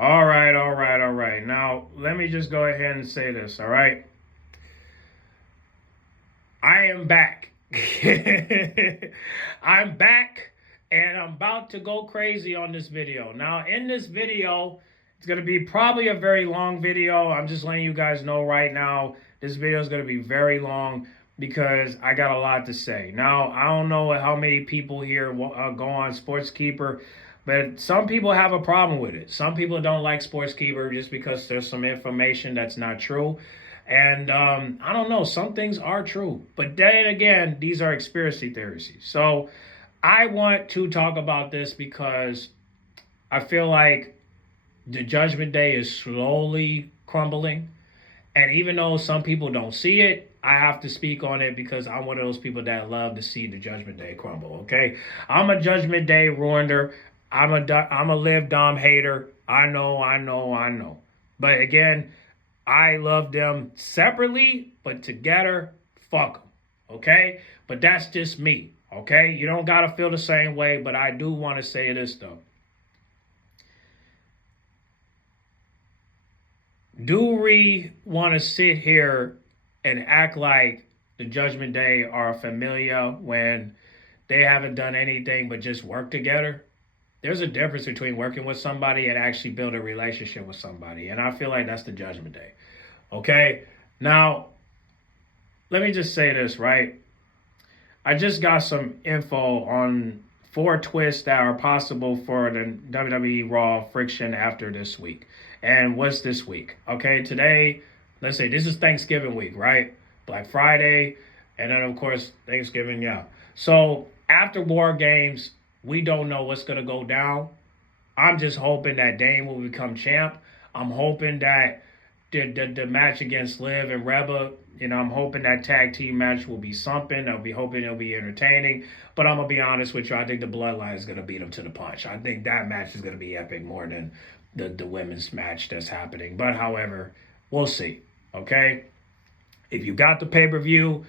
All right. Now, let me just go ahead and say this, all right? I am back. I'm back, and I'm about to go crazy on this video. Now, in this video, it's going to be probably a very long video. I'm just letting you guys know right now, this video is going to be very long because I got a lot to say. Now, I don't know how many people here go on Sportskeeper, but some people have a problem with it. Some people don't like Sportskeeper just because there's some information that's not true. And I don't know, some things are true. But then again, these are conspiracy theories. So I want to talk about this because I feel like the Judgment Day is slowly crumbling. And even though some people don't see it, I have to speak on it because I'm one of those people that love to see the Judgment Day crumble, okay? I'm a Judgment Day ruiner. I'm a Liv Dom hater. I know. But again, I love them separately, but together, fuck them, okay? But that's just me, okay? You don't got to feel the same way, but I do want to say this, though. Do we want to sit here and act like the Judgment Day are familiar when they haven't done anything but just work together? There's a difference between working with somebody and actually build a relationship with somebody. And I feel like that's the Judgment Day. Okay? Now, let me just say this, right? I just got some info on 4 twists that are possible for the WWE Raw friction after this week. And what's this week? Okay, today, let's say this is Thanksgiving week, right? Black Friday, and then, of course, Thanksgiving, yeah. So after War Games, we don't know what's going to go down. I'm just hoping that Dane will become champ. I'm hoping that the match against Liv and Reba, I'm hoping that tag team match will be something. I'll be hoping it'll be entertaining. But I'm going to be honest with you. I think the Bloodline is going to beat them to the punch. I think that match is going to be epic more than the women's match that's happening. But however, we'll see. Okay? If you got the pay-per-view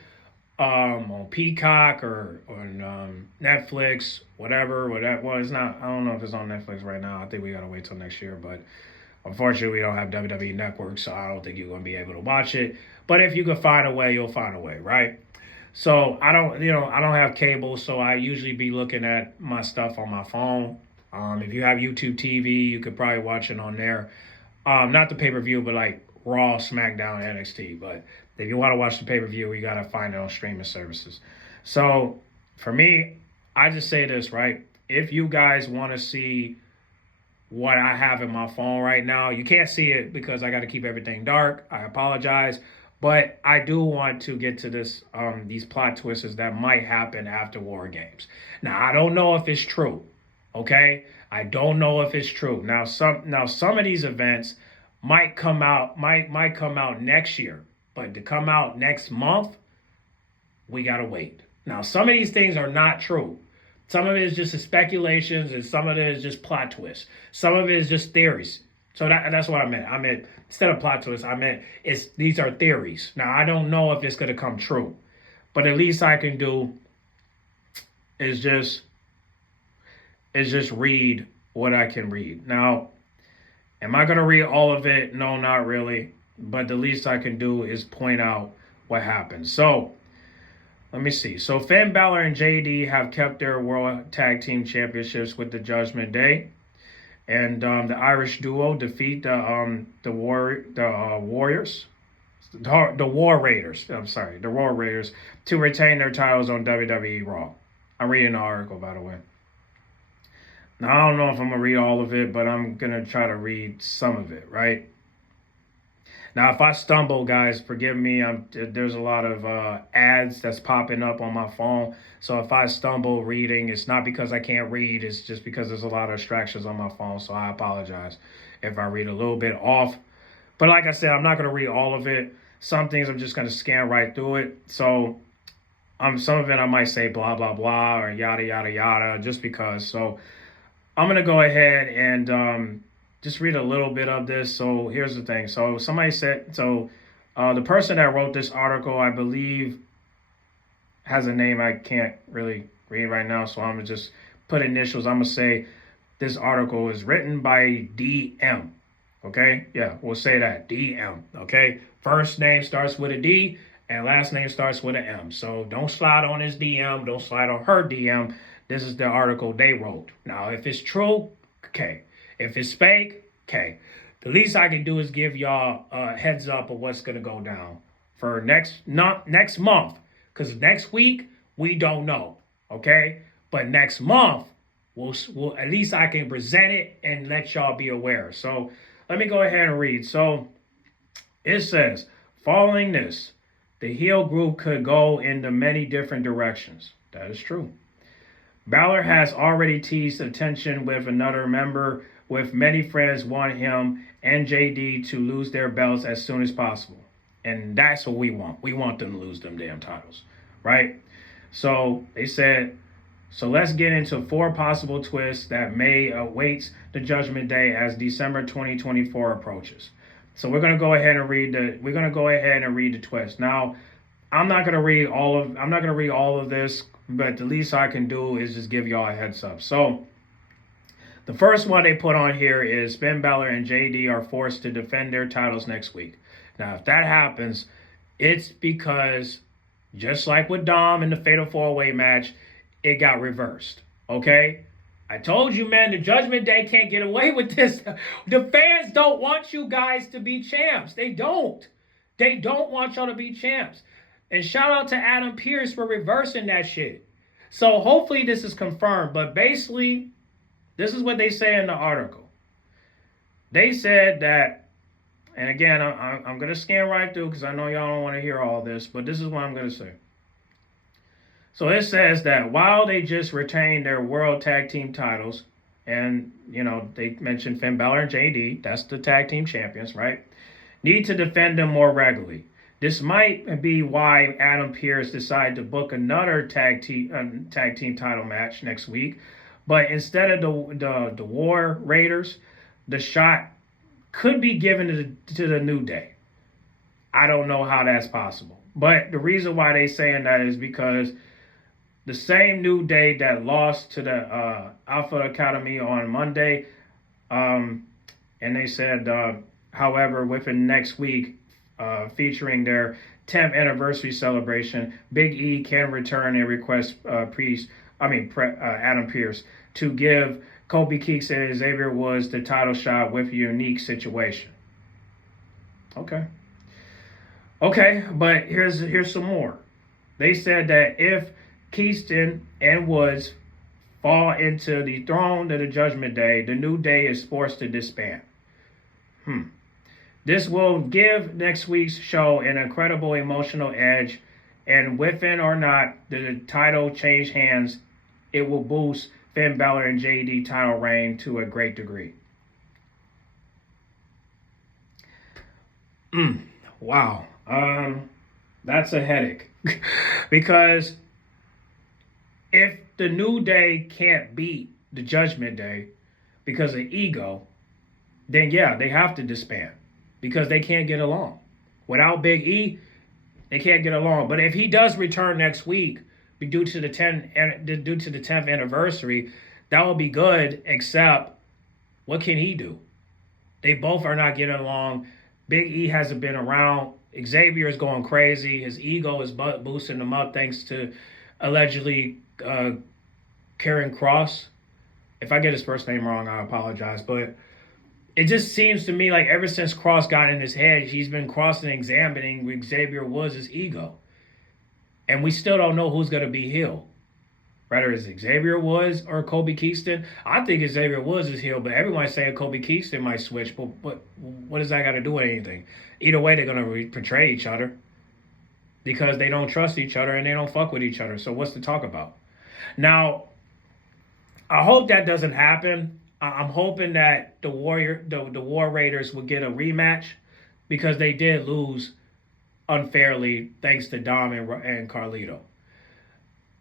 on Peacock or on Netflix, whatever. Well, it's not. I don't know if it's on Netflix right now. I think we got to wait till next year. But unfortunately, we don't have WWE Network, so I don't think you're going to be able to watch it. But if you can find a way, you'll find a way, right? So I don't have cable, so I usually be looking at my stuff on my phone. If you have YouTube TV, you could probably watch it on there. Not the pay-per-view, but like Raw, SmackDown, NXT. But if you want to watch the pay-per-view, you got to find it on streaming services. So for me, I just say this, right? If you guys want to see what I have in my phone right now, you can't see it because I got to keep everything dark. I apologize. But I do want to get to these plot twists that might happen after War Games. Now, I don't know if it's true. Okay? I don't know if it's true. Now some of these events might come out next year, but to come out next month, we gotta wait. Now some of these things are not true. Some of it is just speculations, and some of it is just plot twists. Some of it is just theories. So that's what I meant. I meant instead of plot twists, I meant these are theories. Now I don't know if it's gonna come true, but at least I can do is just read what I can read. Now, am I going to read all of it? No, not really. But the least I can do is point out what happened. So, let me see. So, Finn Balor and JD have kept their World Tag Team Championships with the Judgment Day. And the Irish duo defeat the Warriors. The War Raiders. I'm sorry. The War Raiders to retain their titles on WWE Raw. I'm reading the article, by the way. Now, I don't know if I'm going to read all of it, but I'm going to try to read some of it, right? Now, if I stumble, guys, forgive me. There's a lot of ads that's popping up on my phone. So if I stumble reading, it's not because I can't read. It's just because there's a lot of distractions on my phone. So I apologize if I read a little bit off. But like I said, I'm not going to read all of it. Some things I'm just going to scan right through it. So some of it I might say blah, blah, blah, or yada, yada, yada, just because. So I'm going to go ahead and just read a little bit of this. So here's the thing. So somebody said, the person that wrote this article, I believe, has a name I can't really read right now. So I'm going to just put initials. I'm going to say this article is written by DM. Okay, yeah, we'll say that DM. Okay, first name starts with a D and last name starts with an M. So don't slide on his DM, don't slide on her DM. This is the article they wrote. Now, if it's true, okay. If it's fake, okay. The least I can do is give y'all a heads up of what's gonna go down for next month, because next week we don't know. Okay, but next month we'll at least I can present it and let y'all be aware. So let me go ahead and read. So it says, following this, the heel group could go into many different directions. That is true. Baler has already teased attention with another member, with many friends want him and JD to lose their belts as soon as possible. And that's what we want. We want them to lose them damn titles, right? So they said, so let's get into 4 possible twists that may await the Judgment Day as December 2024 approaches. So we're gonna go ahead and read the twist. Now, I'm not gonna read all of this, but the least I can do is just give y'all a heads up. So the first one they put on here is Finn Balor and JD are forced to defend their titles next week. Now, if that happens, it's because just like with Dom in the Fatal 4-Way match, it got reversed. Okay? I told you, man, the Judgment Day can't get away with this. The fans don't want you guys to be champs. They don't. They don't want y'all to be champs. And shout out to Adam Pearce for reversing that shit. So hopefully this is confirmed. But basically, this is what they say in the article. They said that, and again, I'm going to scan right through because I know y'all don't want to hear all this, but this is what I'm going to say. So it says that while they just retained their World Tag Team titles, and, you know, they mentioned Finn Balor and JD, that's the Tag Team Champions, right? Need to defend them more regularly. This might be why Adam Pearce decided to book another tag team title match next week. But instead of the War Raiders, the shot could be given to the New Day. I don't know how that's possible. But the reason why they're saying that is because the same New Day that lost to the Alpha Academy on Monday, and they said, however, within next week, featuring their 10th anniversary celebration, Big E can return and request Adam Pearce to give Kobe Keeks and Xavier Woods the title shot with a unique situation. Okay, but here's some more. They said that if Keyston and Woods fall into the throne of the Judgment Day, the New Day is forced to disband. This will give next week's show an incredible emotional edge, and within or not the title change hands, it will boost Finn Balor and JD title reign to a great degree. Wow. That's a headache. Because if the New Day can't beat the Judgment Day because of ego, then yeah, they have to disband because they can't get along. Without Big E, they can't get along. But if he does return next week due to the 10th anniversary, that will be good, except what can he do? They both are not getting along. Big E hasn't been around. Xavier is going crazy. His ego is boosting him up thanks to allegedly Karen Cross. If I get his first name wrong, I apologize. But it just seems to me like ever since Cross got in his head, he's been crossing and examining Xavier Woods' ego. And we still don't know who's going to be heel. Whether it's Xavier Woods or Kobe Keyston. I think Xavier Woods is heel, but everyone's saying Kobe Keyston might switch. But what does that got to do with anything? Either way, they're going to portray each other because they don't trust each other and they don't fuck with each other. So what's to talk about? Now, I hope that doesn't happen. I'm hoping that the War Raiders will get a rematch because they did lose unfairly thanks to Dom and Carlito.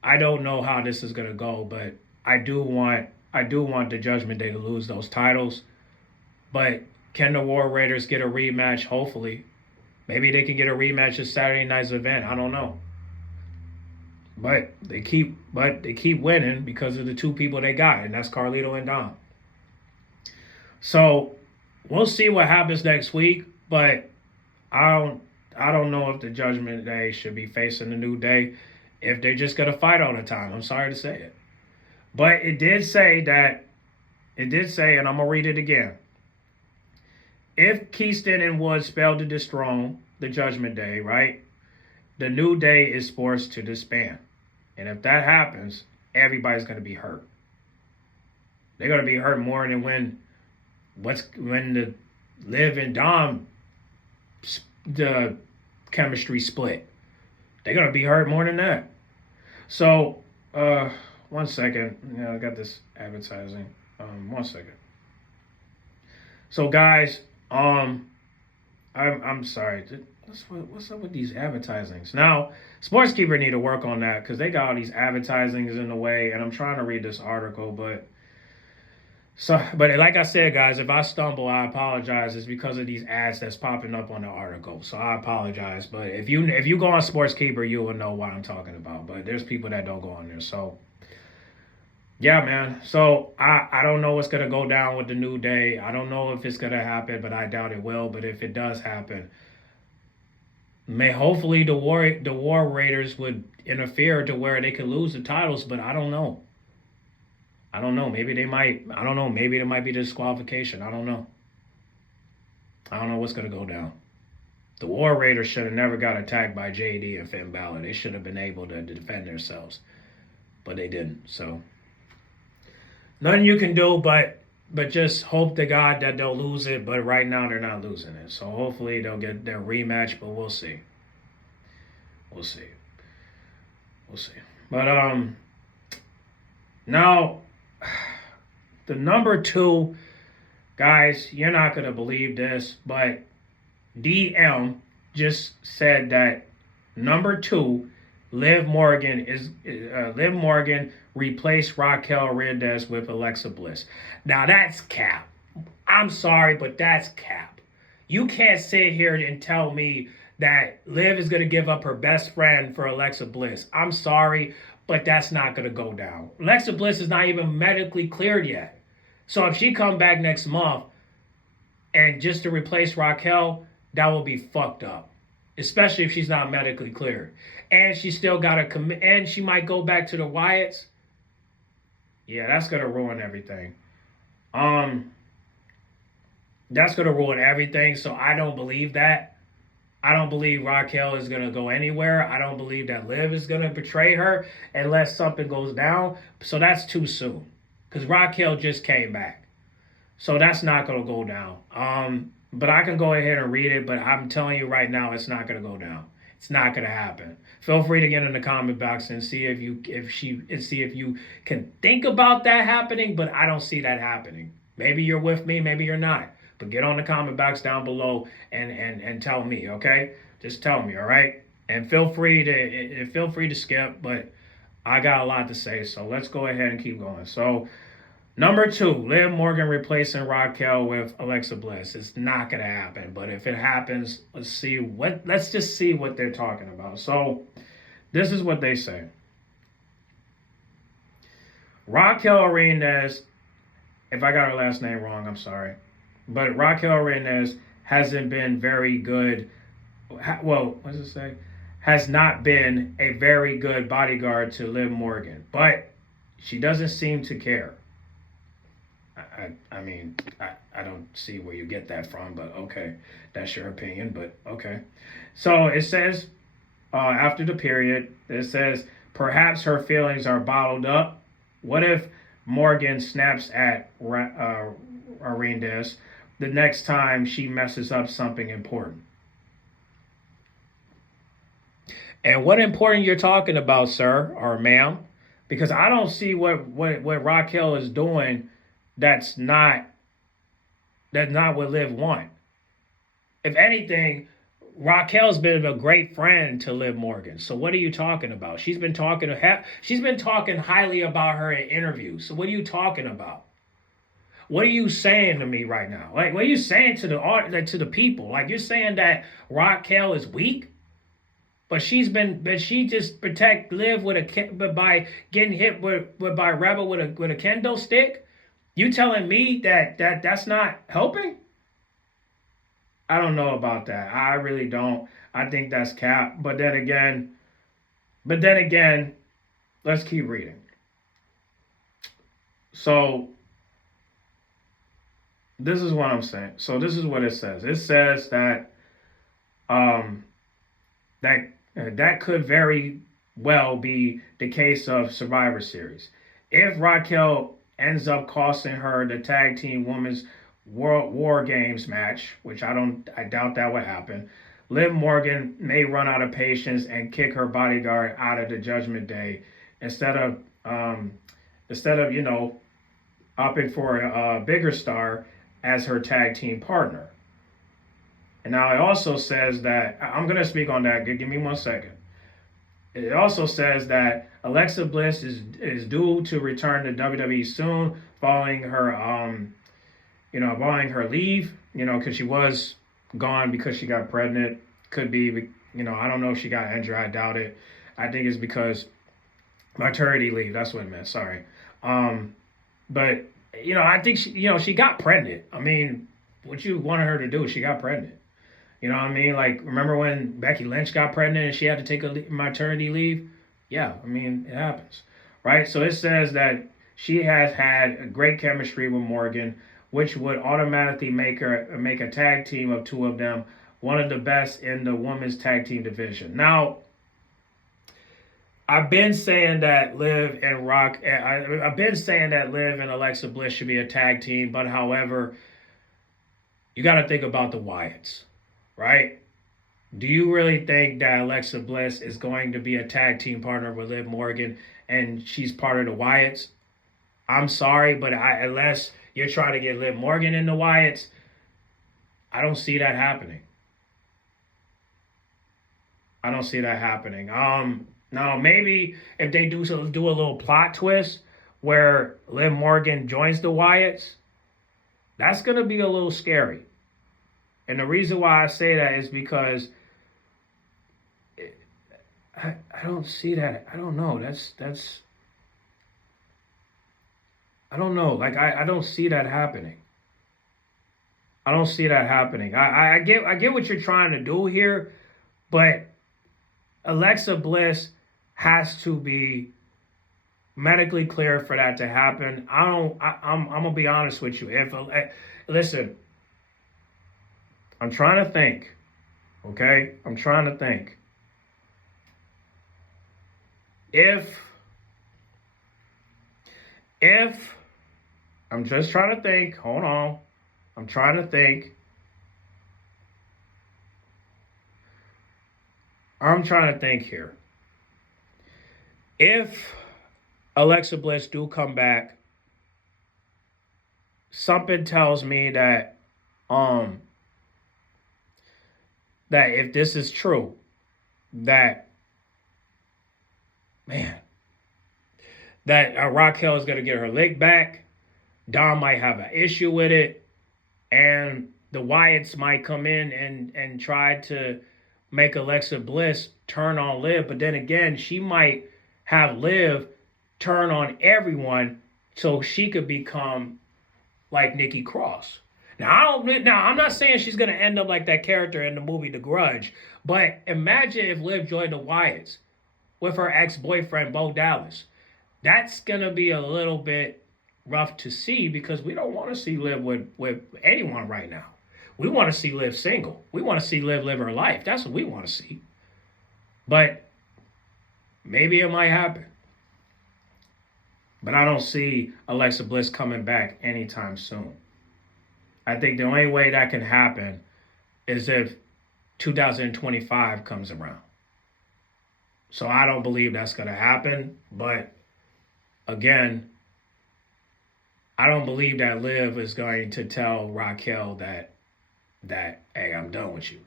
I don't know how this is gonna go, but I do want the Judgment Day to lose those titles. But can the War Raiders get a rematch? Hopefully. Maybe they can get a rematch at Saturday night's event. I don't know. But they keep winning because of the two people they got, and that's Carlito and Dom. So we'll see what happens next week, but I don't I don't know if the Judgment Day should be facing the New Day if they're just gonna fight all the time. I'm sorry to say it. But it did say, and I'm gonna read it again. If Keyston and Woods fail to dethrone the Judgment Day, right, the New Day is forced to disband. And if that happens, everybody's gonna be hurt. They're gonna be hurt more than when the Liv and Dom the chemistry split. They're gonna be hurt more than that. So, one second. Yeah, I got this advertising. One second. So, guys, I'm sorry. What's up with these advertisings? Now, Sportskeeper need to work on that because they got all these advertisings in the way, and I'm trying to read this article, but like I said, guys, if I stumble, I apologize. It's because of these ads that's popping up on the article. So I apologize. But if you go on Sportskeeper, you will know what I'm talking about. But there's people that don't go on there. So yeah, man. So I don't know what's gonna go down with the New Day. I don't know if it's gonna happen, but I doubt it will. But if it does happen, may hopefully the War Raiders would interfere to where they could lose the titles. But I don't know. I don't know. Maybe they might. I don't know. Maybe there might be disqualification. I don't know. I don't know what's going to go down. The War Raiders should have never got attacked by JD and Finn Balor. They should have been able to defend themselves, but they didn't. So nothing you can do but just hope to God that they'll lose it. But right now they're not losing it. So hopefully they'll get their rematch. But we'll see. We'll see. We'll see. But now the number 2, guys, you're not going to believe this, but DM just said that number 2, Liv Morgan replaced Raquel Hernandez with Alexa Bliss. Now that's cap. I'm sorry, but that's cap. You can't sit here and tell me that Liv is going to give up her best friend for Alexa Bliss. I'm sorry, but that's not going to go down. Alexa Bliss is not even medically cleared yet. So if she come back next month and just to replace Raquel, that will be fucked up. Especially if she's not medically cleared. And she still got to commit, and she might go back to the Wyatts. Yeah, that's going to ruin everything. That's going to ruin everything, so I don't believe that. I don't believe Raquel is going to go anywhere. I don't believe that Liv is going to betray her unless something goes down. So that's too soon because Raquel just came back. So that's not going to go down. But I can go ahead and read it, but I'm telling you right now, it's not going to go down. It's not going to happen. Feel free to get in the comment box and see if you can think about that happening, but I don't see that happening. Maybe you're with me, maybe you're not. But get on the comment box down below and tell me, okay? Just tell me, all right? And feel free to skip, but I got a lot to say, so let's go ahead and keep going. So number 2, Liv Morgan replacing Raquel with Alexa Bliss. It's not gonna happen, but if it happens, let's just see what they're talking about. So this is what they say. Raquel Hernandez, if I got her last name wrong, I'm sorry. But Raquel Hernandez hasn't been very good. Well, what does it say? Has not been a very good bodyguard to Liv Morgan. But she doesn't seem to care. I mean, I don't see where you get that from, but okay. That's your opinion, but okay. So it says, after the period, it says, perhaps her feelings are bottled up. What if Morgan snaps at Hernandez the next time she messes up something important? And what important you're talking about, sir or ma'am? Because I don't see what Raquel is doing that's not what Liv want. If anything, Raquel's been a great friend to Liv Morgan. So what are you talking about? She's been talking highly about her in interviews. So what are you talking about? What are you saying to me right now? Like, what are you saying to the people? Like, you're saying that Raquel is weak, but she just protect Liv by getting hit by Rebel with a kendo stick. You telling me that that's not helping? I don't know about that. I really don't. I think that's cap. But then again, let's keep reading. So this is what I'm saying. So this is what it says. It says that um, that could very well be the case of Survivor Series. If Raquel ends up costing her the tag team women's World War Games match, which I doubt that would happen. Liv Morgan may run out of patience and kick her bodyguard out of the Judgment Day instead of um, opting for a bigger star as her tag team partner. And now it also says that I'm going to speak on that. Give me 1 second. It also says that Alexa Bliss is due to return to WWE soon, following her leave. Because she was gone because she got pregnant. Could be, I don't know if she got injured. I doubt it. I think it's because maternity leave. That's what it meant. Sorry. But I think she got pregnant. I mean, what you wanted her to do? She got pregnant. You know what I mean? Like, remember when Becky Lynch got pregnant and she had to take a maternity leave? Yeah, I mean, it happens, right? So it says that she has had a great chemistry with Morgan, which would automatically make a tag team of two of them, one of the best in the women's tag team division. Now, I've been saying that I've been saying that Liv and Alexa Bliss should be a tag team, but however, you got to think about the Wyatts, right? Do you really think that Alexa Bliss is going to be a tag team partner with Liv Morgan and she's part of the Wyatts? I'm sorry, but unless you're trying to get Liv Morgan in the Wyatts, I don't see that happening. I don't see that happening. Now maybe if they do a little plot twist where Liv Morgan joins the Wyatts, that's gonna be a little scary. And the reason why I say that is because I don't see that. I don't know. That's I don't know. Like I don't see that happening. I don't see that happening. I get what you're trying to do here, but Alexa Bliss has to be medically clear for that to happen. I'm gonna be honest with you. Listen, I'm trying to think. Okay, I'm trying to think. If I'm just trying to think. Hold on. I'm trying to think. I'm trying to think here. If Alexa Bliss do come back, something tells me um that if this is true, that man, that Raquel is gonna get her leg back. Dom might have an issue with it, and the Wyatts might come in and try to make Alexa Bliss turn on Liv, but then again, she might have Liv turn on everyone so she could become like Nikki Cross. Now, I'm not saying she's gonna end up like that character in the movie The Grudge, but imagine if Liv joined the Wyatts with her ex-boyfriend Bo Dallas. That's gonna be a little bit rough to see because we don't want to see Liv with anyone right now. We want to see Liv single. We want to see Liv live her life. That's what we want to see. But maybe it might happen. But I don't see Alexa Bliss coming back anytime soon. I think the only way that can happen is if 2025 comes around. So I don't believe that's going to happen. But again, I don't believe that Liv is going to tell Raquel that hey, I'm done with you.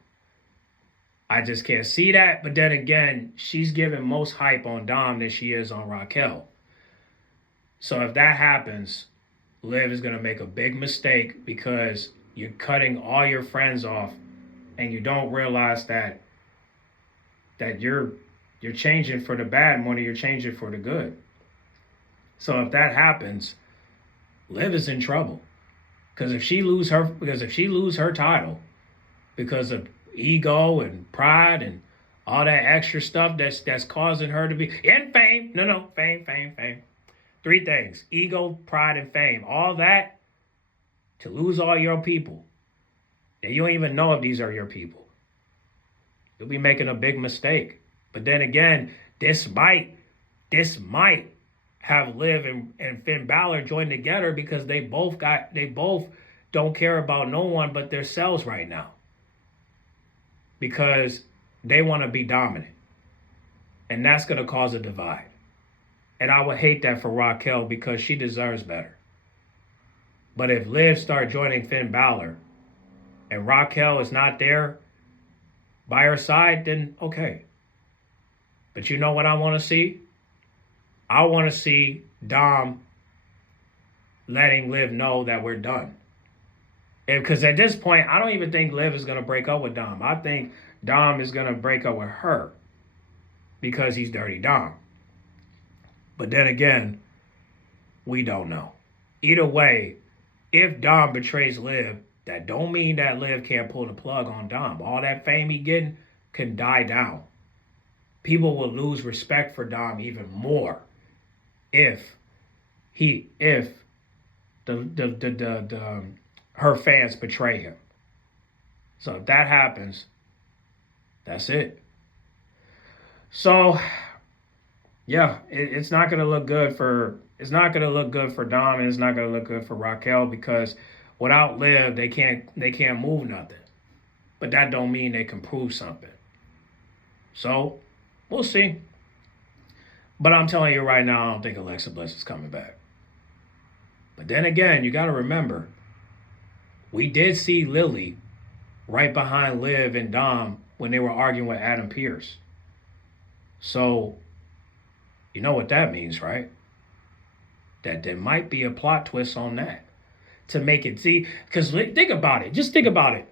I just can't see that. But then again, she's giving most hype on Dom than she is on Raquel. So if that happens, Liv is going to make a big mistake because you're cutting all your friends off and you don't realize that you're changing for the bad more than you're changing for the good. So if that happens, Liv is in trouble. Because if she lose her title, because of ego and pride and all that extra stuff that's causing her to be in fame. No, fame. Three things: ego, pride, and fame. All that to lose all your people. And you don't even know if these are your people. You'll be making a big mistake. But then again, this might have Liv and Finn Balor joined together because they both don't care about no one but themselves right now. Because they want to be dominant. And that's going to cause a divide. And I would hate that for Raquel because she deserves better. But if Liv start joining Finn Balor and Raquel is not there by her side, then okay. But you know what I want to see? I want to see Dom letting Liv know that we're done. Because at this point, I don't even think Liv is going to break up with Dom. I think Dom is going to break up with her because he's Dirty Dom. But then again, we don't know. Either way, if Dom betrays Liv, that don't mean that Liv can't pull the plug on Dom. All that fame he getting can die down. People will lose respect for Dom even more if her fans betray him. So if that happens, that's it. So yeah, it's not gonna look good for Dom, and it's not gonna look good for Raquel because without Liv, they can't move nothing. But that don't mean they can prove something. So we'll see. But I'm telling you right now, I don't think Alexa Bliss is coming back. But then again, you got to remember, we did see Lily right behind Liv and Dom when they were arguing with Adam Pearce. So, you know what that means, right? That there might be a plot twist on that to make it see. Because think about it. Just think about it.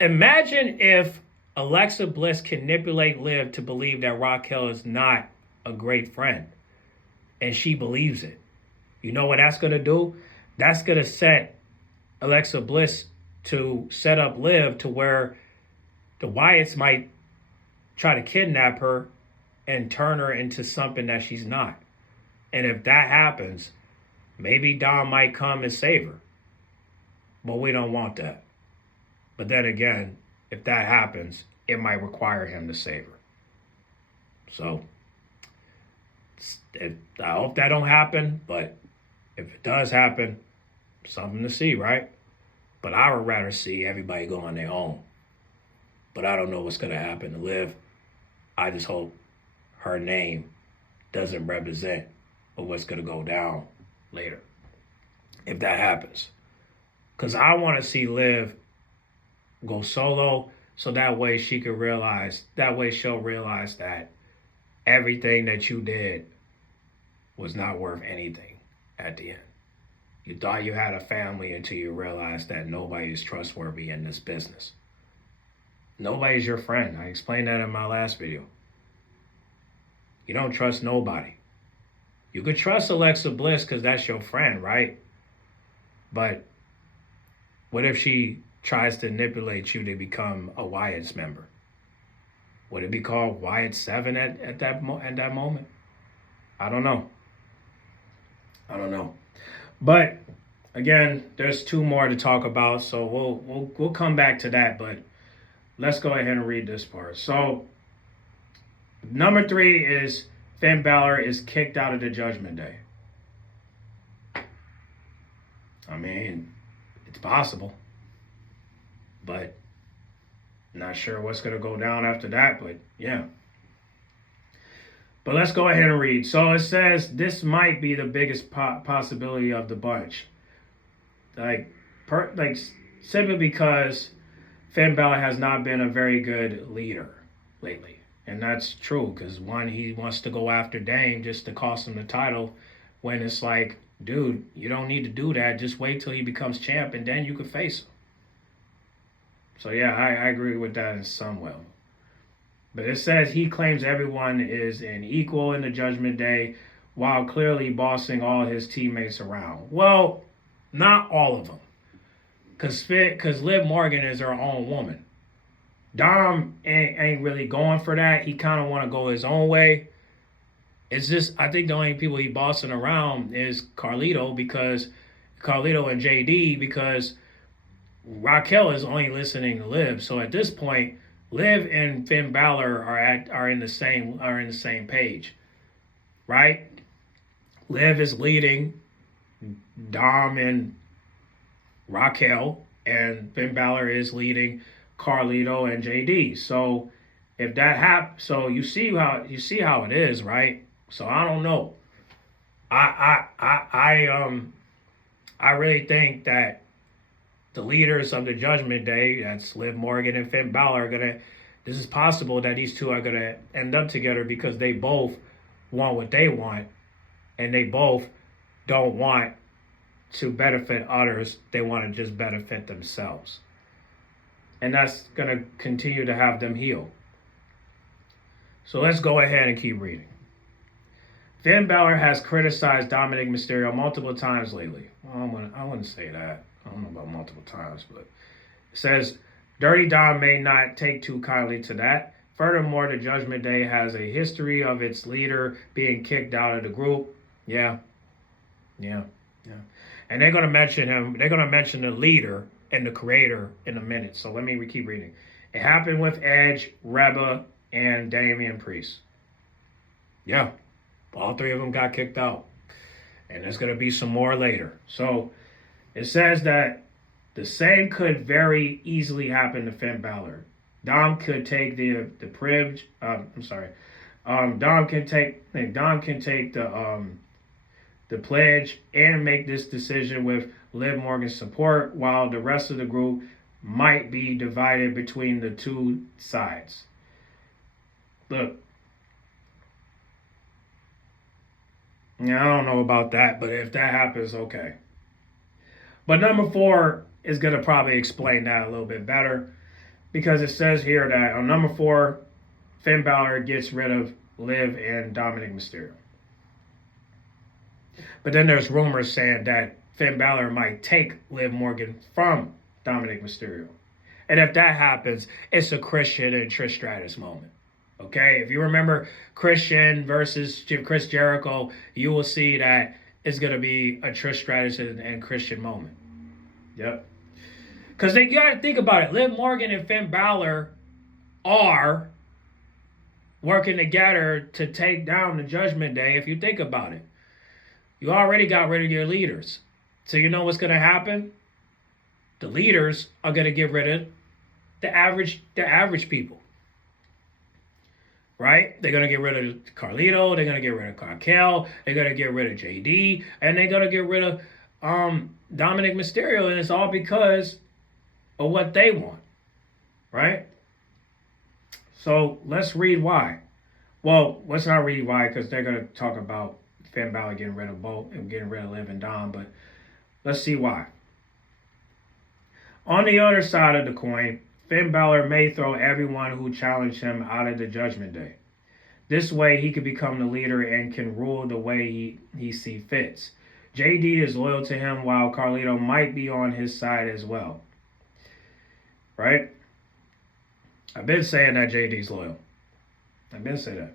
Imagine if Alexa Bliss can manipulate Liv to believe that Raquel is not a great friend. And she believes it. You know what that's going to do? That's going to set Alexa Bliss to set up Liv to where the Wyatts might try to kidnap her and turn her into something that she's not. And if that happens, maybe Dom might come and save her. But we don't want that. But then again, if that happens, it might require him to save her. So, I hope that don't happen, but if it does happen, something to see, right? But I would rather see everybody go on their own. But I don't know what's going to happen to Liv. I just hope her name doesn't represent what's going to go down later, if that happens. Because I want to see Liv go solo so that way she could realize, she'll realize that everything that you did was not worth anything at the end. You thought you had a family until you realized that nobody is trustworthy in this business. Nobody's your friend. I explained that in my last video. You don't trust nobody. You could trust Alexa Bliss because that's your friend, right? But what if she tries to manipulate you to become a Wyatt's member? Would it be called Wyatt 7 at that moment? I don't know. But again, there's two more to talk about, so we'll come back to that. But let's go ahead and read this part. So number 3 is Finn Balor is kicked out of the Judgment Day. I mean, it's possible, but not sure what's going to go down after that, but yeah. But let's go ahead and read. So it says this might be the biggest possibility of the bunch. Simply because Finn Balor has not been a very good leader lately. And that's true, because one, he wants to go after Dame just to cost him the title, when it's like, dude, you don't need to do that. Just wait till he becomes champ, and then you can face him. So yeah, I agree with that in some way. But it says he claims everyone is an equal in the Judgment Day while clearly bossing all his teammates around. Well, not all of them. Because Liv Morgan is her own woman. Dom ain't really going for that. He kind of want to go his own way. It's just I think the only people he bossing around is Carlito and JD because Raquel is only listening to Liv. So at this point, Liv and Finn Balor are in the same page, right? Liv is leading Dom and Raquel, and Finn Balor is leading Carlito and JD. So if that happens, so you see how it is, right? So I don't know. I really think that the leaders of the Judgment Day, that's Liv Morgan and Finn Balor, are gonna. This is possible that these two are gonna end up together because they both want what they want, and they both don't want to benefit others. They want to just benefit themselves, and that's gonna continue to have them heal. So let's go ahead and keep reading. Finn Balor has criticized Dominik Mysterio multiple times lately. Well, I wouldn't say that. I don't know about multiple times, but it says Dirty Dom may not take too kindly to that. Furthermore, the Judgment Day has a history of its leader being kicked out of the group. Yeah. And they're going to mention him. They're going to mention the leader and the creator in a minute. So let me keep reading. It happened with Edge, Reba, and Damian Priest. Yeah. All three of them got kicked out. And there's going to be some more later. So it says that the same could very easily happen to Finn Balor. Dom could take the privilege. Dom can take the pledge and make this decision with Liv Morgan's support, while the rest of the group might be divided between the two sides. Look, yeah, I don't know about that, but if that happens, okay. But number 4 is going to probably explain that a little bit better because it says here that on number 4, Finn Balor gets rid of Liv and Dominik Mysterio. But then there's rumors saying that Finn Balor might take Liv Morgan from Dominik Mysterio. And if that happens, it's a Christian and Trish Stratus moment. Okay, if you remember Christian versus Chris Jericho, you will see that it's going to be a Trish Stratus and Christian moment. Yep. Because they got to think about it. Liv Morgan and Finn Balor are working together to take down the Judgment Day, if you think about it. You already got rid of your leaders. So you know what's going to happen? The leaders are going to get rid of the average people. Right? They're going to get rid of Carlito. They're going to get rid of Raquel. They're going to get rid of JD. And they're going to get rid of Dominik Mysterio. And it's all because of what they want. Right? So let's read why. Well, let's not read why because they're going to talk about Finn Balor getting rid of both and getting rid of Liv and Dom. But let's see why. On the other side of the coin, Finn Balor may throw everyone who challenged him out of the Judgment Day. This way, he could become the leader and can rule the way he sees fits. JD is loyal to him, while Carlito might be on his side as well. Right? I've been saying that JD's loyal. I've been saying that.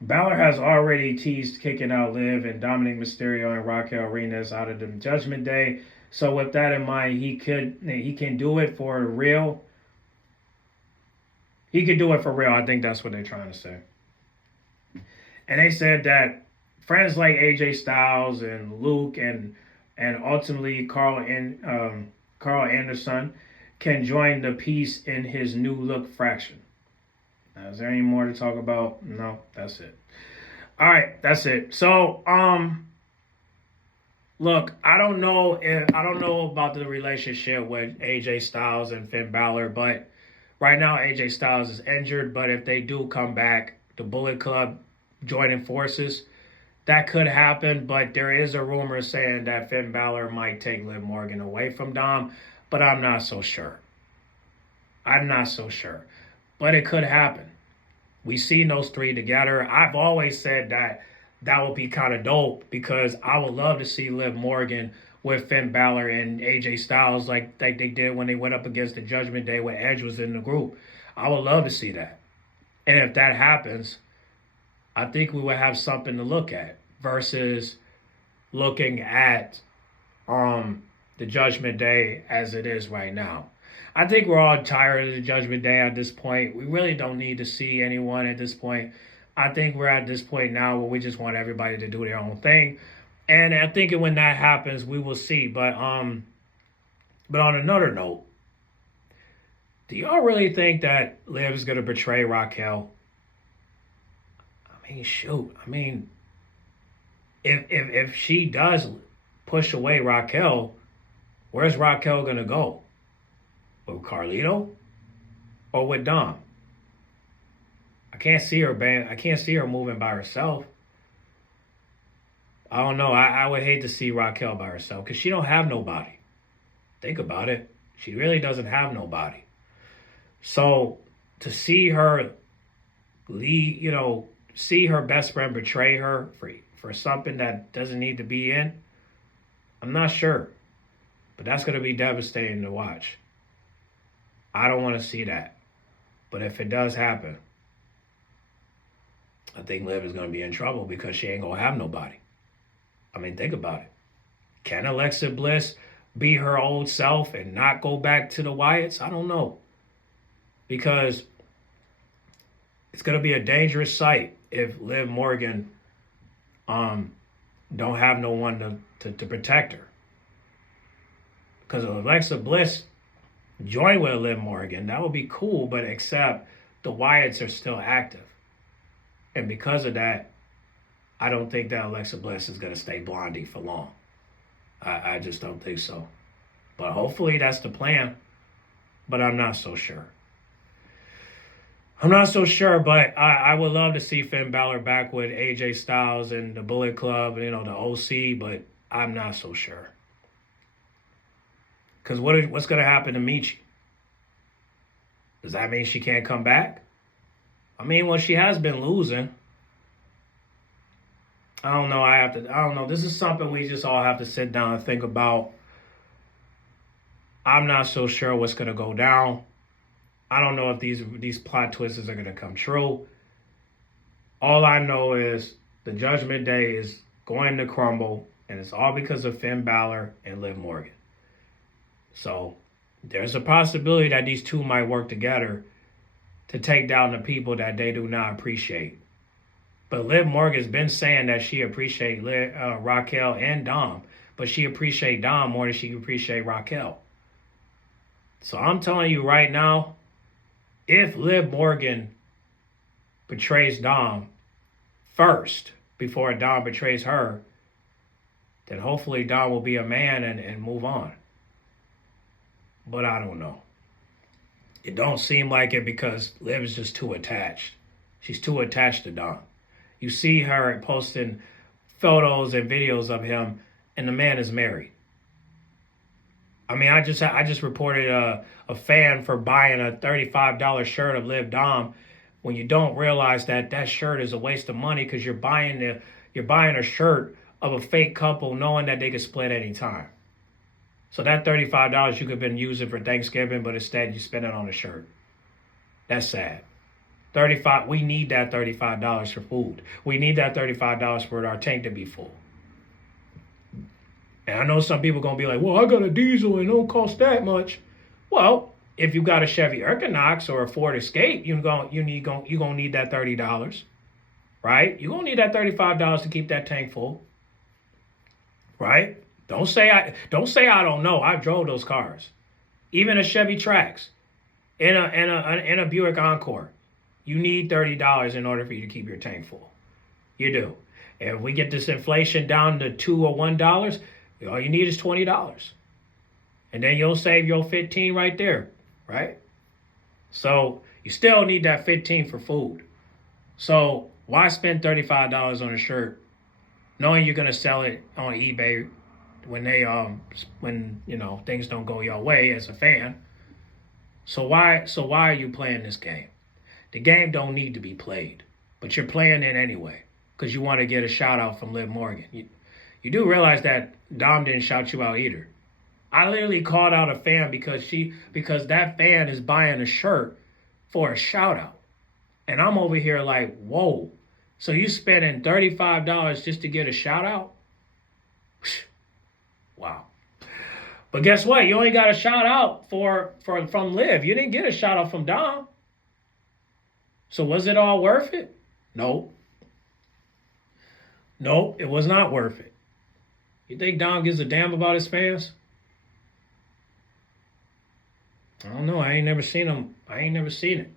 Balor has already teased kicking out Liv and Dominik Mysterio and Raquel Arenas out of the Judgment Day. So with that in mind, he can do it for real. He could do it for real. I think that's what they're trying to say. And they said that friends like AJ Styles and Luke and ultimately Carl Anderson can join the piece in his new look fraction. Now, is there any more to talk about? No, that's it. All right, that's it. So, look, I don't know about the relationship with AJ Styles and Finn Balor, but right now AJ Styles is injured. But if they do come back, the Bullet Club joining forces, that could happen. But there is a rumor saying that Finn Balor might take Liv Morgan away from Dom, but I'm not so sure. But it could happen. We've seen those three together. I've always said that would be kind of dope because I would love to see Liv Morgan with Finn Balor and AJ Styles like they did when they went up against the Judgment Day when Edge was in the group. I would love to see that. And if that happens, I think we would have something to look at versus looking at the Judgment Day as it is right now. I think we're all tired of the Judgment Day at this point. We really don't need to see anyone at this point. I think we're at this point now where we just want everybody to do their own thing. And I think when that happens, we will see. But on another note, do y'all really think that Liv is gonna betray Raquel? I mean, shoot. I mean, if she does push away Raquel, where's Raquel gonna go? With Carlito or with Dom? I can't see her moving by herself. I don't know. I would hate to see Raquel by herself because she don't have nobody. Think about it. She really doesn't have nobody. So to see her lead, see her best friend betray her for something that doesn't need to be in, I'm not sure. But that's going to be devastating to watch. I don't want to see that. But if it does happen, I think Liv is going to be in trouble because she ain't going to have nobody. I mean, think about it. Can Alexa Bliss be her old self and not go back to the Wyatts? I don't know. Because it's going to be a dangerous sight if Liv Morgan don't have no one to protect her. Because if Alexa Bliss join with Liv Morgan, that would be cool, but except the Wyatts are still active. And because of that, I don't think that Alexa Bliss is going to stay Blondie for long. I just don't think so. But hopefully that's the plan. But I'm not so sure. But I would love to see Finn Balor back with AJ Styles and the Bullet Club, the OC, but I'm not so sure. Because what's going to happen to Michi? Does that mean she can't come back? I mean, well, she has been losing. I don't know. This is something we just all have to sit down and think about. I'm not so sure what's going to go down. I don't know if these plot twists are going to come true. All I know is the Judgment Day is going to crumble, and it's all because of Finn Balor and Liv Morgan. So there's a possibility that these two might work together to take down the people that they do not appreciate. But Liv Morgan's been saying that she appreciates Raquel and Dom, but she appreciates Dom more than she appreciates Raquel. So I'm telling you right now, if Liv Morgan betrays Dom first before Dom betrays her, then hopefully Dom will be a man and move on. But I don't know. It don't seem like it because Liv is just too attached. She's too attached to Dom. You see her posting photos and videos of him, and the man is married. I mean, I just reported a fan for buying a $35 shirt of Liv Dom when you don't realize that shirt is a waste of money because you're buying a shirt of a fake couple knowing that they could split any time. So that $35 you could have been using for Thanksgiving, but instead you spend it on a shirt. That's sad. We need that $35 for food. We need that $35 for our tank to be full. And I know some people are going to be like, well, I got a diesel and it don't cost that much. Well, if you got a Chevy Equinox or a Ford Escape, you're going to need that $30, right? You're going to need that $35 to keep that tank full, right? Don't say I don't know. I drove those cars. Even a Chevy Trax and a Buick Encore. You need $30 in order for you to keep your tank full. You do. And if we get this inflation down to $2 or $1, all you need is $20. And then you'll save your 15 right there, right? So you still need that 15 for food. So why spend $35 on a shirt knowing you're gonna sell it on eBay when things don't go your way as a fan? So why are you playing this game? The game don't need to be played, but you're playing it anyway because you want to get a shout out from Liv Morgan. You do realize that Dom didn't shout you out either. I literally called out a fan because that fan is buying a shirt for a shout out. And I'm over here like, whoa. So you spending $35 just to get a shout out? Wow. But guess what? You only got a shout out from Liv. You didn't get a shout out from Dom. So was it all worth it? No. No, it was not worth it. You think Dom gives a damn about his fans? I don't know. I ain't never seen him. I ain't never seen it.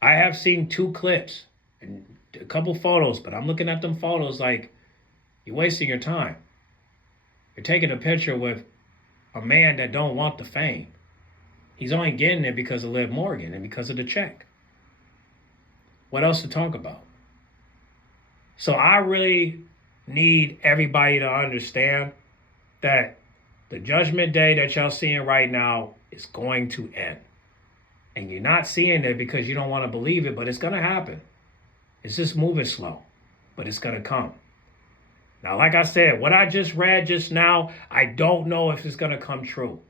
I have seen 2 clips and a couple photos, but I'm looking at them photos like you're wasting your time. You're taking a picture with a man that don't want the fame. He's only getting it because of Liv Morgan and because of the check. What else to talk about? So I really need everybody to understand that the Judgment Day that y'all seeing right now is going to end. And you're not seeing it because you don't want to believe it, but it's going to happen. It's just moving slow, but it's going to come. Now, like I said, what I just read just now, I don't know if it's going to come true.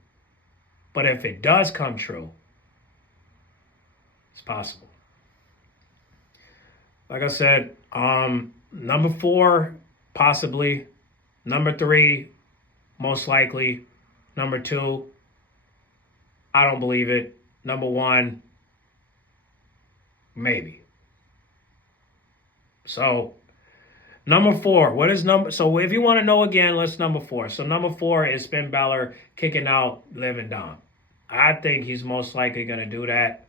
But if it does come true, it's possible. Like I said, number 4, possibly. Number 3, most likely. Number 2, I don't believe it. Number 1, maybe. So, number 4, what is number? So, if you want to know again, let's number 4. So, number 4 is Finn Balor kicking out Liv and Dom. I think he's most likely going to do that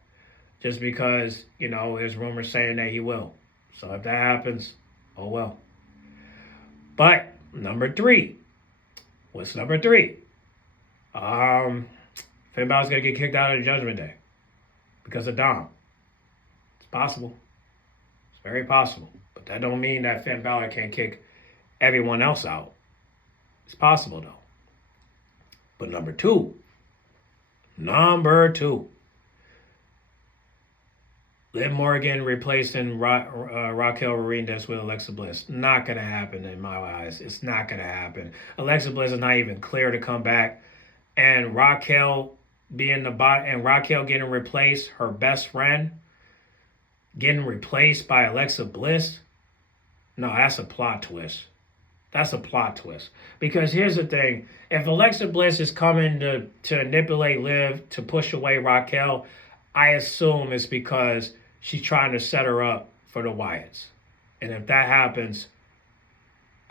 just because, there's rumors saying that he will. So, if that happens, oh well. But, number 3. What's number 3? Finn Balor's going to get kicked out of the Judgment Day because of Dom. It's possible. It's very possible. But that don't mean that Finn Balor can't kick everyone else out. It's possible, though. But number 2. Liv Morgan replacing Raquel Rodriguez with Alexa Bliss. Not going to happen in my eyes. It's not going to happen. Alexa Bliss is not even clear to come back. And Raquel getting replaced, her best friend, getting replaced by Alexa Bliss. No, that's a plot twist. That's a plot twist. Because here's the thing. If Alexa Bliss is coming to manipulate Liv, to push away Raquel, I assume it's because she's trying to set her up for the Wyatts. And if that happens,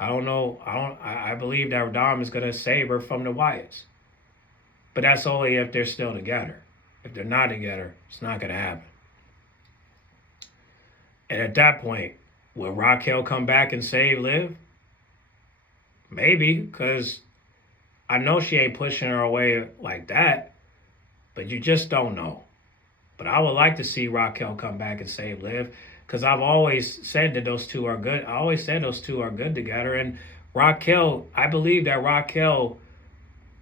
I don't know. I believe that Dom is going to save her from the Wyatts. But that's only if they're still together. If they're not together, it's not going to happen. And at that point, will Raquel come back and save Liv? Maybe, because I know she ain't pushing her away like that. But you just don't know. But I would like to see Raquel come back and save Liv, because I've always said that those two are good. I always said those two are good together. And Raquel, I believe that Raquel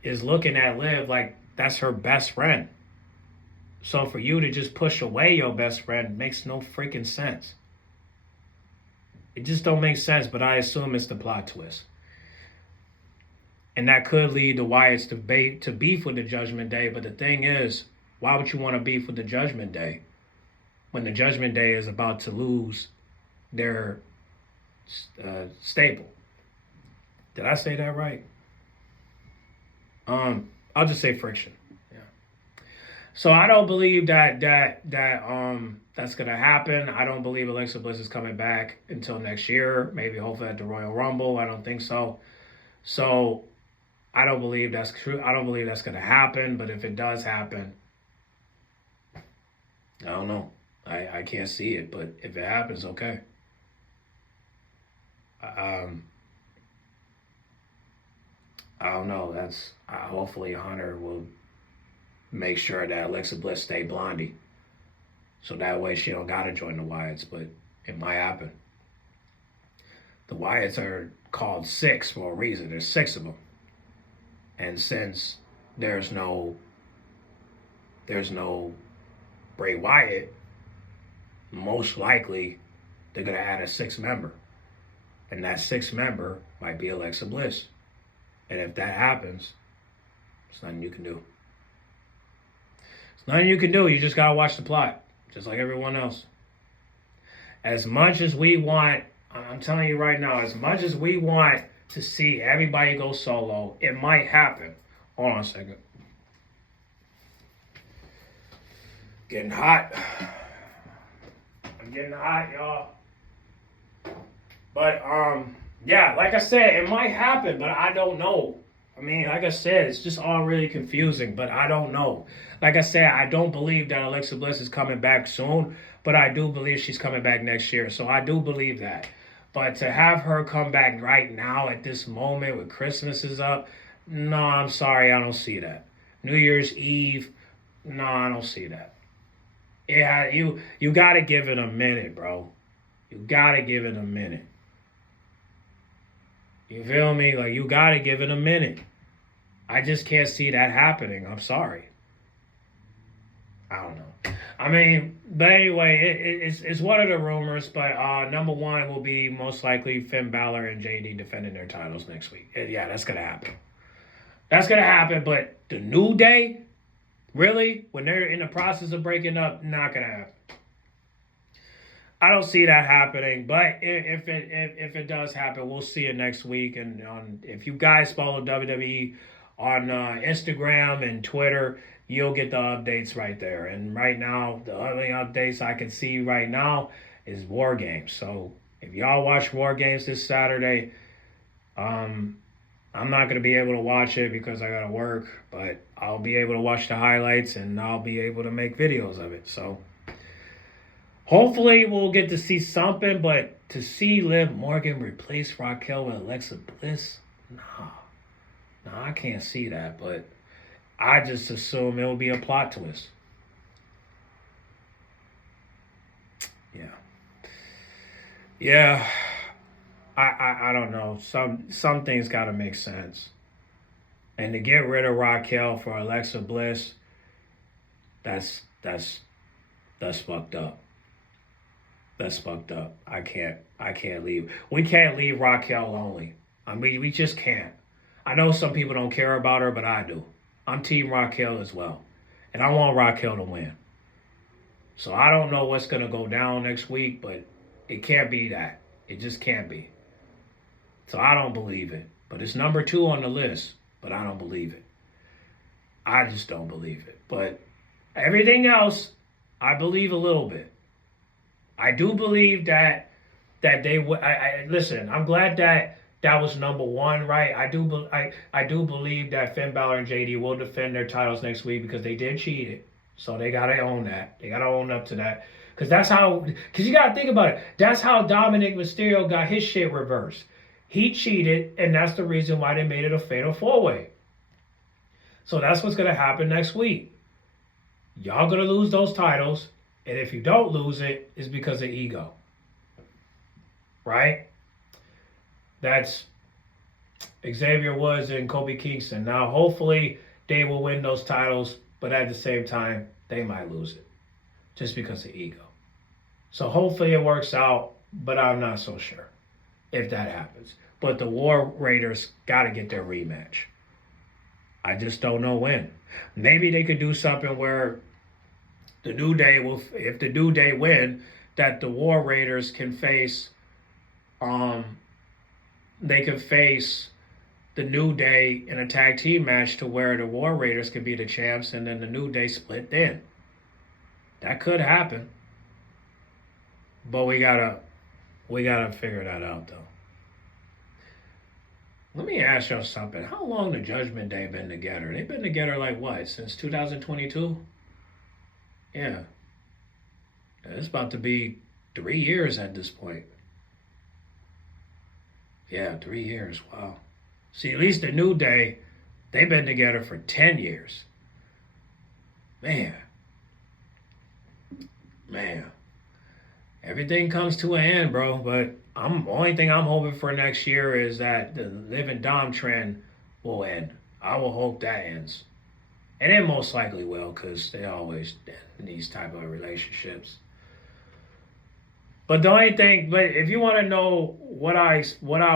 is looking at Liv like that's her best friend. So for you to just push away your best friend makes no freaking sense. It just don't make sense, but I assume it's the plot twist. And that could lead the Wyatts to beef with the Judgment Day. But the thing is, why would you want to beef with the Judgment Day when the Judgment Day is about to lose their stable? Did I say that right? I'll just say friction. Yeah. So I don't believe that that's gonna happen. I don't believe Alexa Bliss is coming back until next year. Maybe hopefully at the Royal Rumble. I don't think so. So I don't believe that's true. I don't believe that's gonna happen. But if it does happen, I don't know. I can't see it. But if it happens, okay. I don't know. That's hopefully Hunter will make sure that Alexa Bliss stay Blondie, so that way she don't gotta join the Wyatts. But it might happen. The Wyatts are called 6 for a reason. There's 6 of them, and since there's no Bray Wyatt, most likely they're gonna add a 6th member, And that sixth member might be Alexa Bliss. And if that happens, there's nothing you can do. There's nothing you can do. You just gotta watch the plot, just like everyone else. As much as we want, I'm telling you right now, as much as we want to see everybody go solo, it might happen. Hold on a second. Getting hot. I'm getting hot, y'all. But yeah, like I said, it might happen, but I don't know. I mean, like I said, it's just all really confusing, but I don't know. Like I said, I don't believe that Alexa Bliss is coming back soon, but I do believe she's coming back next year. So I do believe that. But to have her come back right now at this moment when Christmas is up, no, I'm sorry, I don't see that. New Year's Eve, no, I don't see that. Yeah, you got to give it a minute, bro. You got to give it a minute. You feel me? Like, you got to give it a minute. I just can't see that happening. I'm sorry. I don't know. I mean, but anyway, it's one of the rumors, but number one will be most likely Finn Balor and JD defending their titles next week. And yeah, that's going to happen. That's going to happen, but the New Day, really? When they're in the process of breaking up, not going to happen. I don't see that happening, but if it does happen, we'll see it next week. And if you guys follow WWE on Instagram and Twitter, you'll get the updates right there. And right now, the only updates I can see right now is War Games. So if y'all watch War Games this Saturday, I'm not going to be able to watch it because I got to work, but I'll be able to watch the highlights and I'll be able to make videos of it. So hopefully we'll get to see something, but to see Liv Morgan replace Raquel with Alexa Bliss, no, I can't see that, but I just assume it'll be a plot twist. Yeah, I don't know. Some things got to make sense, and to get rid of Raquel for Alexa Bliss, that's fucked up. That's fucked up. I can't leave. We can't leave Raquel lonely. I mean, we just can't. I know some people don't care about her, but I do. I'm Team Raquel as well. And I want Raquel to win. So I don't know what's going to go down next week, but it can't be that. It just can't be. So I don't believe it. But it's number 2 on the list, but I don't believe it. I just don't believe it. But everything else, I believe a little bit. I do believe that they would. Listen. I'm glad that was number 1, right? I do believe that Finn Balor and JD will defend their titles next week because they did cheat it, so they gotta own that. They gotta own up to that because that's how. Because you gotta think about it. That's how Dominik Mysterio got his shit reversed. He cheated, and that's the reason why they made it a fatal 4-way. So that's what's gonna happen next week. Y'all gonna lose those titles. And if you don't lose it, it's because of ego. Right? That's Xavier Woods and Kobe Kingston. Now, hopefully, they will win those titles, but at the same time, they might lose it. Just because of ego. So hopefully it works out, but I'm not so sure if that happens. But the War Raiders got to get their rematch. I just don't know when. Maybe they could do something where the New Day will, if the New Day win, that the War Raiders can face, they could face the New Day in a tag team match to where the War Raiders could be the champs and then the New Day split then. That could happen. But we gotta figure that out though. Let me ask y'all something. How long the Judgment Day been together? They've been together like what, since 2022? Yeah. It's about to be 3 years at this point. Yeah, 3 years. Wow. See, at least the New Day, they've been together for 10 years. Man. Everything comes to an end, bro. But only thing I'm hoping for next year is that the Liv and Dom trend will end. I will hope that ends. And it most likely will, because they always end in these type of relationships. But the only thing, but if you want to know what I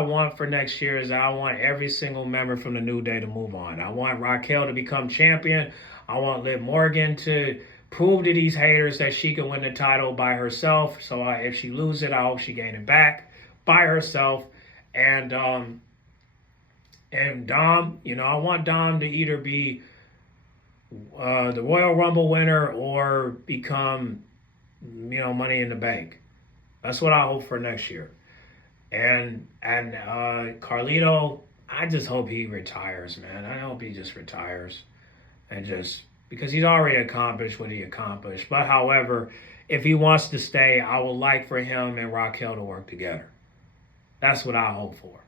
want for next year is I want every single member from the New Day to move on. I want Raquel to become champion. I want Liv Morgan to prove to these haters that she can win the title by herself. So if she loses it, I hope she gain it back by herself. And Dom, I want Dom to either be the Royal Rumble winner or become, Money in the Bank. That's what I hope for next year. And Carlito, I just hope he retires, man. I hope he just retires, and just because he's already accomplished what he accomplished. But however, if he wants to stay, I would like for him and Raquel to work together. That's what I hope for,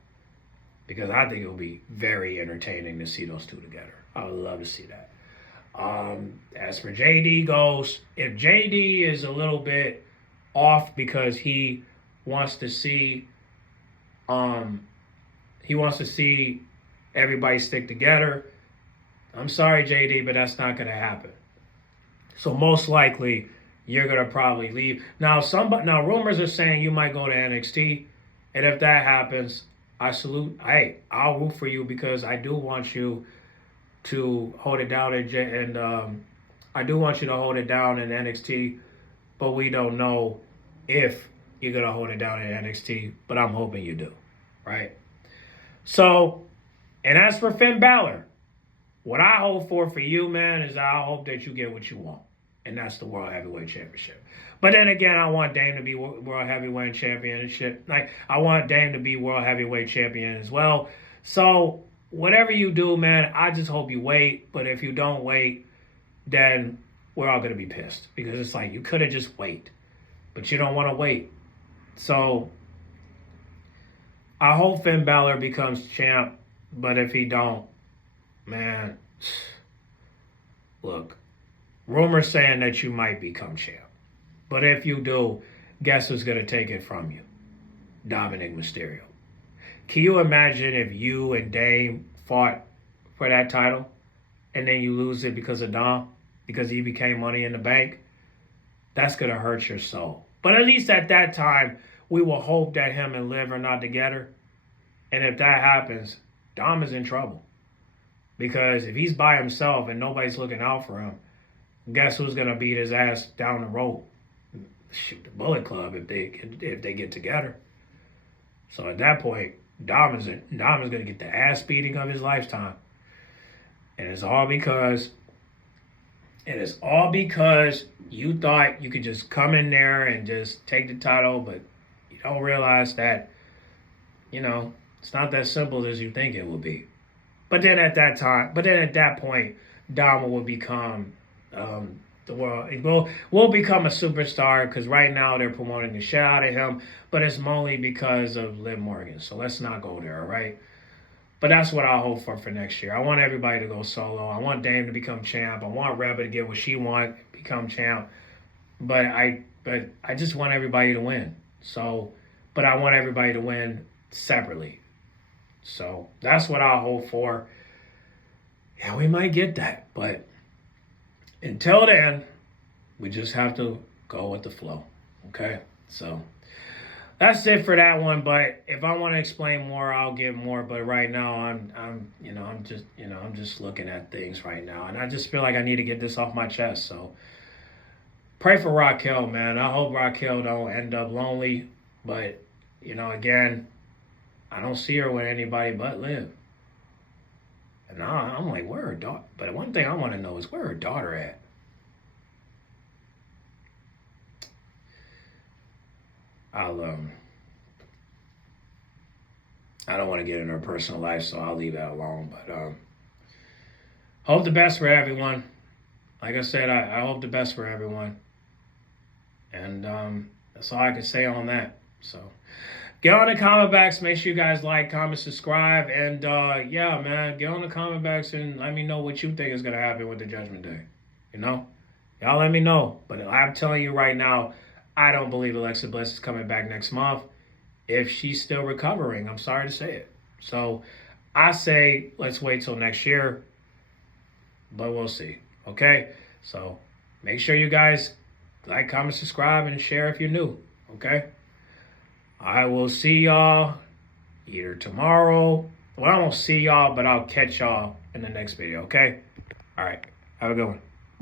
because I think it will be very entertaining to see those two together. I would love to see that. As for JD goes, if JD is a little bit off because he wants to see everybody stick together, I'm sorry, JD, but that's not going to happen. So most likely you're going to probably leave. Now rumors are saying you might go to NXT, and if that happens, I salute. Hey, I'll root for you because I do want you to hold it down and I do want you to hold it down in NXT, but we don't know if you're going to hold it down in NXT, but I'm hoping you do, right? So, and as for Finn Balor, what I hope for you, man, is I hope that you get what you want, and that's the World Heavyweight Championship. But then again, I want Dame to be World Heavyweight Championship. Like, I want Dame to be World Heavyweight Champion as well. So, whatever you do, man, I just hope you wait. But if you don't wait, then we're all going to be pissed. Because it's like, you could have just wait. But you don't want to wait. So, I hope Finn Balor becomes champ. But if he don't, man, look, rumors saying that you might become champ. But if you do, guess who's going to take it from you? Dominik Mysterio. Can you imagine if you and Dame fought for that title and then you lose it because of Dom, because he became Money in the Bank? That's going to hurt your soul. But at least at that time, we will hope that him and Liv are not together. And if that happens, Dom is in trouble. Because if he's by himself and nobody's looking out for him, guess who's going to beat his ass down the road? Shoot, the Bullet Club if they get together. So at that point, Dom is going to get the ass beating of his lifetime. And it's all because you thought you could just come in there and just take the title, but you don't realize that, it's not that simple as you think it will be. But then at that point, Dom will become the world. It will become a superstar because right now they're promoting the shit out of him, but it's mainly because of Liv Morgan. So let's not go there, all right? But that's what I hope for next year. I want everybody to go solo. I want Dame to become champ. I want Reba to get what she wants, become champ. But I just want everybody to win. So, but I want everybody to win separately. So that's what I hope for. Yeah, we might get that, but until then, we just have to go with the flow. Okay? So that's it for that one. But if I want to explain more, I'll get more. But right now, I'm just looking at things right now, and I just feel like I need to get this off my chest. So pray for Raquel, man. I hope Raquel don't end up lonely. But again, I don't see her with anybody but Liv. And now I'm like, where her daughter? But one thing I want to know is where her daughter at? I don't want to get in her personal life, so I'll leave that alone. But hope the best for everyone. Like I said, I hope the best for everyone. And that's all I can say on that. So get on the comment backs. Make sure you guys like, comment, subscribe. And yeah, man, get on the comment backs and let me know what you think is going to happen with the Judgment Day. Y'all let me know. But I'm telling you right now, I don't believe Alexa Bliss is coming back next month if she's still recovering. I'm sorry to say it. So I say let's wait till next year, but we'll see. Okay? So make sure you guys like, comment, subscribe, and share if you're new. Okay? I will see y'all either tomorrow. Well, I won't see y'all, but I'll catch y'all in the next video, okay? All right. Have a good one.